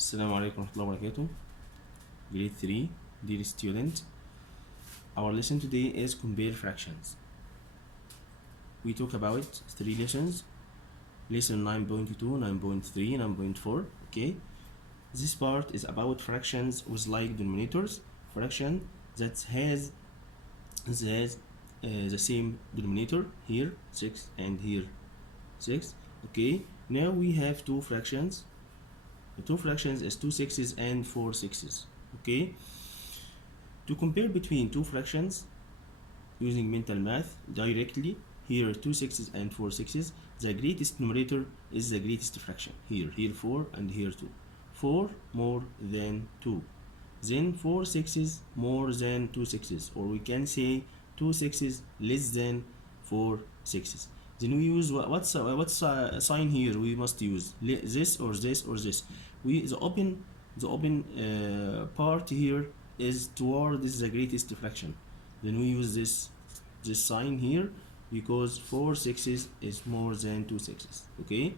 Assalamu alaikum warahmatullahi wabarakatuh. Grade 3, dear student. Our lesson today is compare fractions. We talk about 3 lessons. Lesson 9.2, 9.3, 9.4. Okay. This part is about fractions with like denominators. Fraction that has the same denominator, here 6 and here 6. Okay. Now we have two fractions. The two fractions is 2 sixes and 4 sixes. Okay. To compare between two fractions using mental math directly, here 2 sixes and 4 sixes, the greatest numerator is the greatest fraction. Here 4 and here 2. 4 more than 2. Then 4 sixes more than 2 sixes, or we can say 2 sixes less than 4 sixes. Then we use what's sign here we must use this or this or this. The open part here is towards the greatest fraction. Then we use this sign here because 4 sixes is more than 2 sixes. Okay.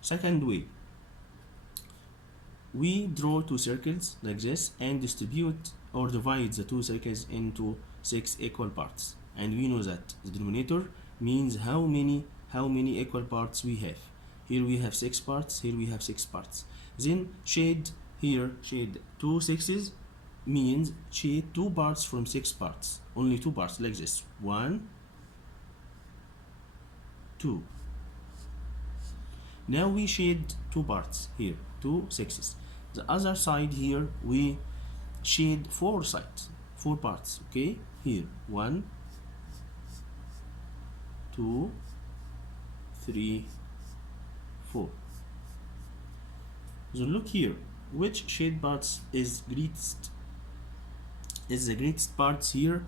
Second way, we draw two circles like this and distribute or divide the two circles into 6 equal parts, and we know that the denominator means how many equal parts we have. Here we have 6 parts, here we have 6 parts. Then shade 2 sixes means shade 2 parts from 6 parts, only 2 parts like this, 1 2. Now we shade 2 parts here, 2 sixes. The other side here we shade 4 parts. Okay, here 1 2 3 4. So look here, which shade parts is greatest? Is the greatest parts here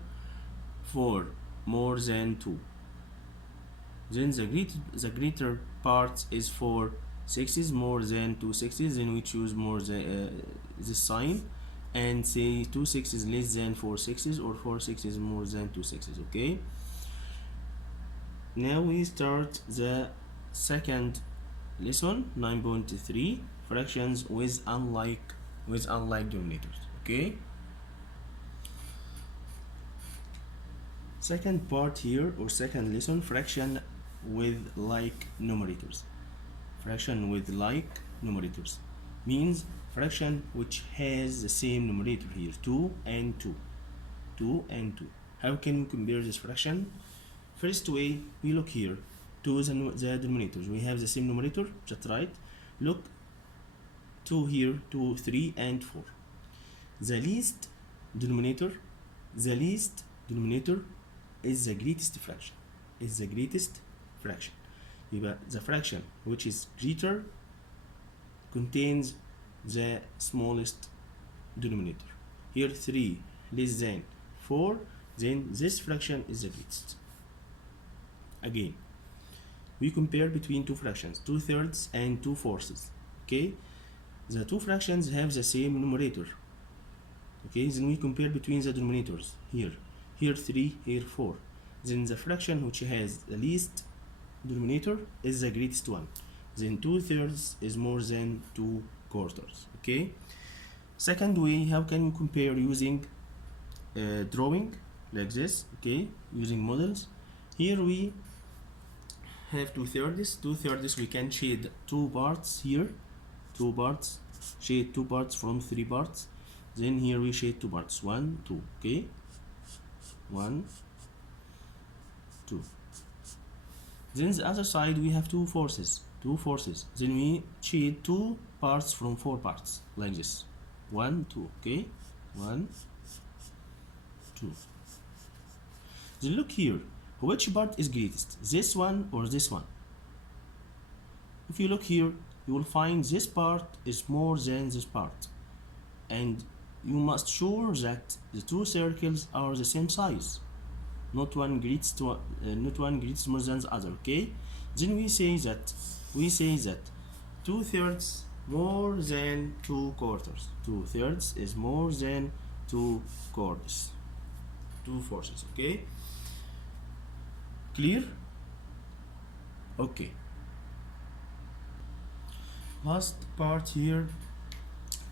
4 more than 2. Then the greater part is 4 sixes more than 2 sixes. Then we choose more the sign and say 2 sixes less than 4 sixes, or 4 sixes more than 2 sixes. Okay. Now we start the second lesson, 9.3, fractions with unlike denominators. Okay. Second part here, or second lesson, fraction with like numerators. Fraction with like numerators means fraction which has the same numerator here, 2 and 2. 2 and 2. How can we compare this fraction? First way, we look here to the denominators. We have the same numerator, just right. Look, 2 here, 2, 3 and 4. The least denominator is the greatest fraction. The fraction which is greater contains the smallest denominator. Here 3 less than 4, then this fraction is the greatest. Again, we compare between two fractions, 2/3 and 2/4. Okay, the two fractions have the same numerator. Okay, then we compare between the denominators. Here 3, here 4. Then the fraction which has the least denominator is the greatest one. Then 2/3 is more than 2/4. Okay. Second way, how can we compare? Using drawing like this. Okay, using models. Here we have 2/3. We can shade 2 parts here, 2 parts. Shade 2 parts from 3 parts. Then here we shade 2 parts, 1 2. Okay, 1 2. Then the other side we have 2/4. Then we shade 2 parts from 4 parts like this, 1 2. Okay, 1 2. Then look here, which part is greatest, this one or this one? If you look here, you will find this part is more than this part, and you must sure that the two circles are the same size. Not one greatest more than the other. Okay. Then we say that 2/3 more than 2/4. 2/3 is more than 2/4. 2/4. Okay. Clear? Okay. Last part here,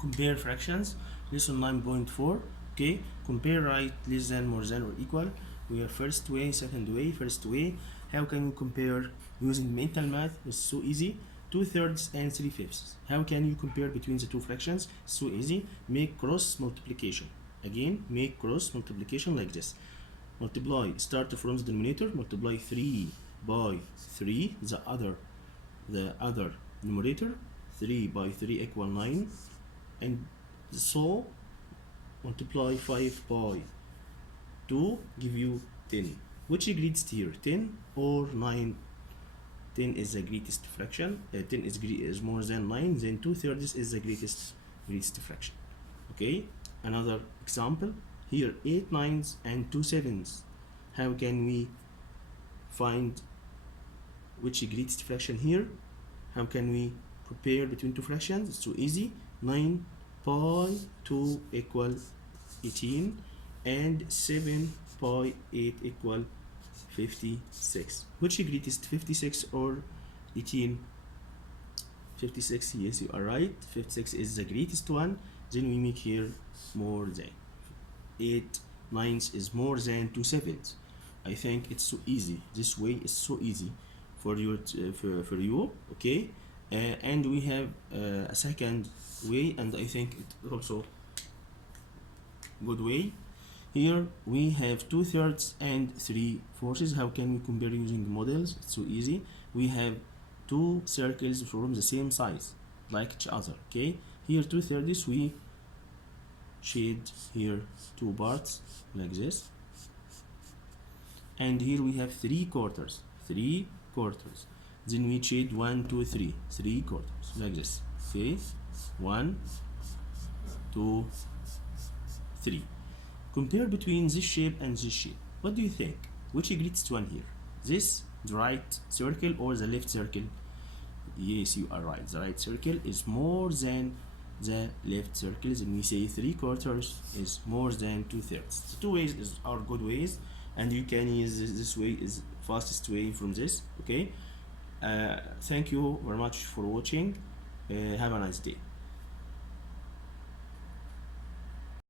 compare fractions, lesson 9.4. Okay, compare right, less than, more than, or equal. We have first way, second way, first way. How can you compare using mental math? It's so easy. 2/3 and 3/5. How can you compare between the two fractions? So easy. Make cross multiplication. Again, make cross multiplication like this. Multiply, start from the denominator, multiply 3 by 3, the other numerator, 3 by 3 equal 9, and so multiply 5 by 2 give you 10. Which is greatest here, 10 or 9? 10 is the greatest fraction. 10 is more than 9, then 2/3 is the greatest fraction. Okay, another example here, 8 nines and 2 sevens. How can we find which is greatest fraction here? How can we compare between two fractions? It's so easy. 9 pi 2 equal 18 and 7 pi 8 equal 56. Which is greatest, 56 or 18? 56, yes, you are right. 56 is the greatest one. Then we make here more than. 8 nines is more than 2 sevens. I think it's so easy. This way is so easy for you, okay? And we have a second way, and I think it also good way. Here we have 2/3 and 3/4. How can we compare using models? It's so easy. We have two circles from the same size, like each other. Okay. Here 2/3 we shade here two parts like this, and here we have 3/4. Then we shade 1, 2, 3. 3/4 like this. Okay. 1, 2, 3. Compare between this shape and this shape. What do you think? Which is greatest one here? This, the right circle, or the left circle? Yes, you are right. The right circle is more than the left circle. Then we say 3/4 is more than 2/3. The two ways are good ways, and you can use this way is fastest way from this. Okay. Thank you very much for watching. Have a nice day.